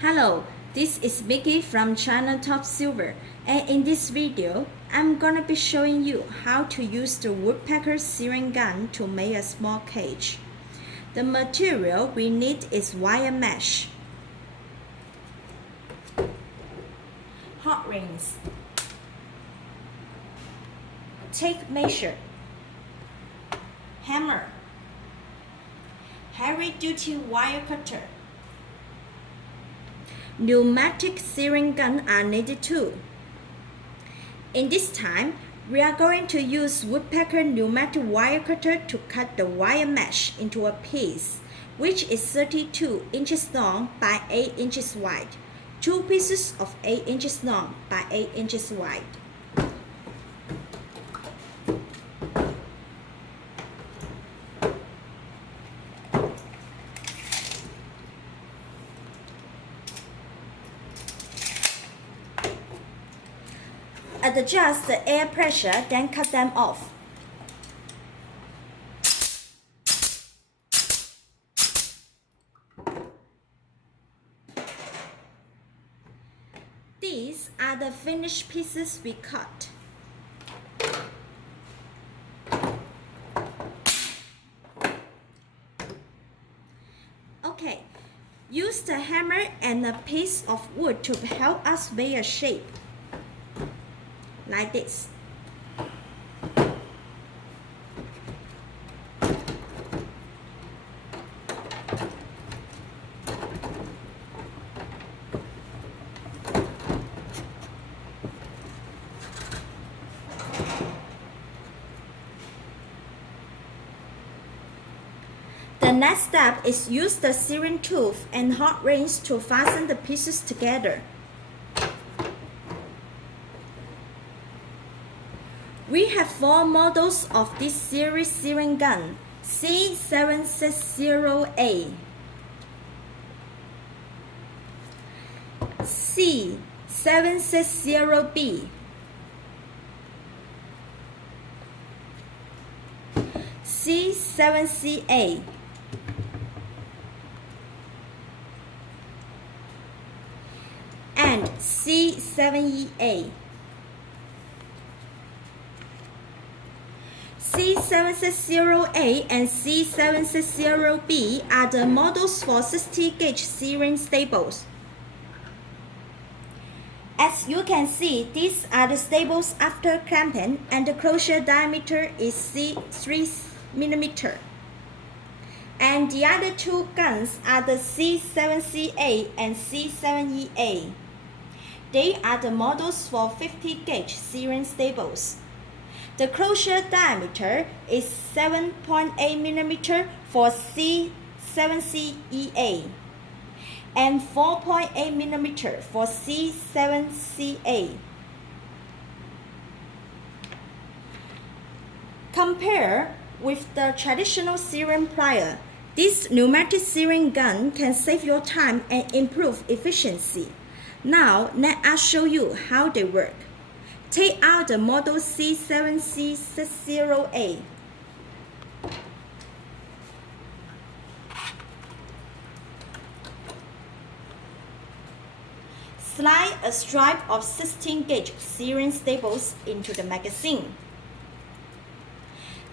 Hello, this is Vicky from channel Top Silver, and in this video, I'm gonna be showing you how to use the Woodpecker searing gun to make a small cage. The material we need is wire mesh, hot rings, tape measure, hammer, heavy-duty wire cutter. Pneumatic searing gun are needed too. In this time, we are going to use Woodpecker pneumatic wire cutter to cut the wire mesh into a piece, which is 32 inches long by 8 inches wide. Two pieces of 8 inches long by 8 inches wide. Adjust the air pressure, then cut them off. These are the finished pieces we cut. Okay, use the hammer and a piece of wood to help us make a shape. Like this. The next step is use the searing tooth and hot rings to fasten the pieces together. We have four models of this series searing gun: C760A, C760B, C7CA, and C7EA. C760A and C760B are the models for 60-gauge searing staples. As you can see, these are the staples after clamping, and the closure diameter is 3 mm. And the other two guns are the C7CA and C7EA. They are the models for 50-gauge searing staples. The closure diameter is 7.8 mm for C7CEA and 4.8 mm for C7CA. Compare with the traditional searing plier, this pneumatic searing gun can save your time and improve efficiency. Now, let us show you how they work. Take out the model C760A. Slide a stripe of 16-gauge searing staples into the magazine.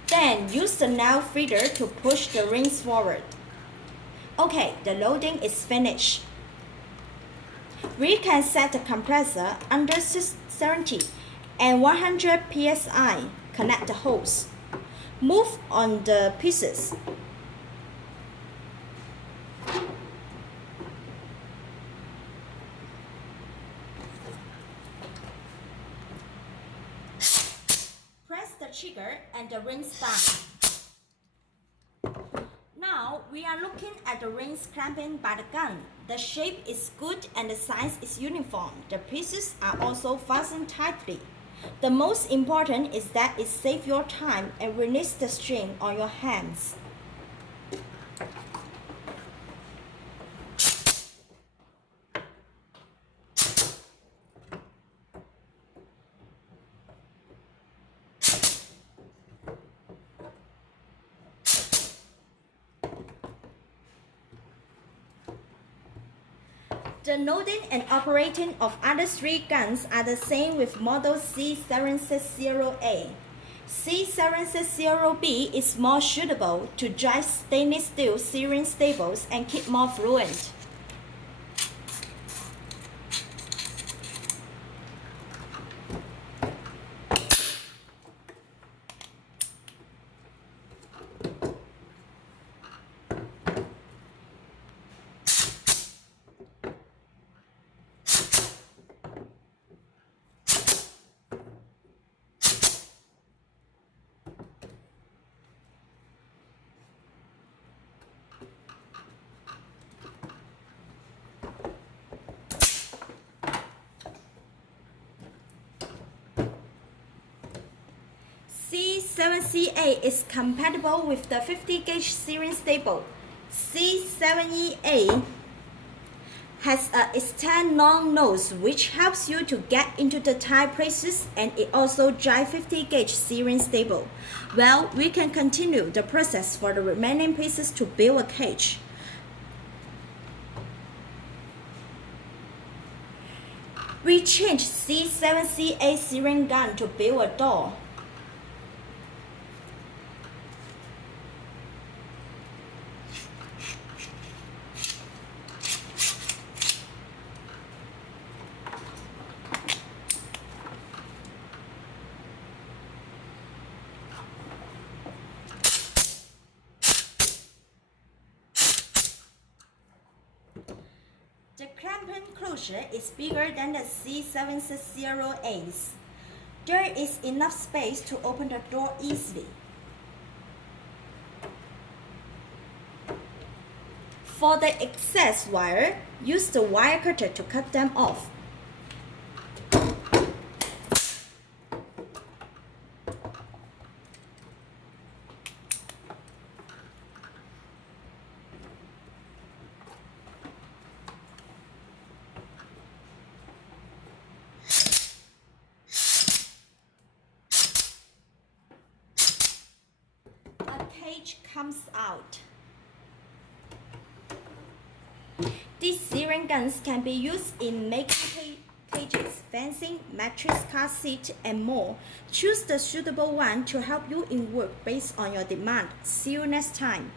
Then use the nail feeder to push the rings forward. Okay, the loading is finished. We can set the compressor under 70 and 100 psi. Connect the hose. Move on the pieces. Press the trigger and the rings down. Now we are looking at the rings clamping by the gun. The shape is good and the size is uniform. The pieces are also fastened tightly. The most important is that it saves your time and releases the strain on your hands. The loading and operating of other three guns are the same with model C760A. C760B is more suitable to drive stainless steel steering stables and keep more fluent. C7CA is compatible with the 50-gauge steering stable. C7EA has a extend long nose which helps you to get into the tight places, and it also drives 50-gauge steering stable. Well, we can continue the process for the remaining pieces to build a cage. We change C7CA steering gun to build a door. The clamp closure is bigger than the C760A's. There is enough space to open the door easily. For the excess wire, use the wire cutter to cut them off. Cage comes out. These steering guns can be used in making cages, fencing, mattress, car seat, and more. Choose the suitable one to help you in work based on your demand. See you next time.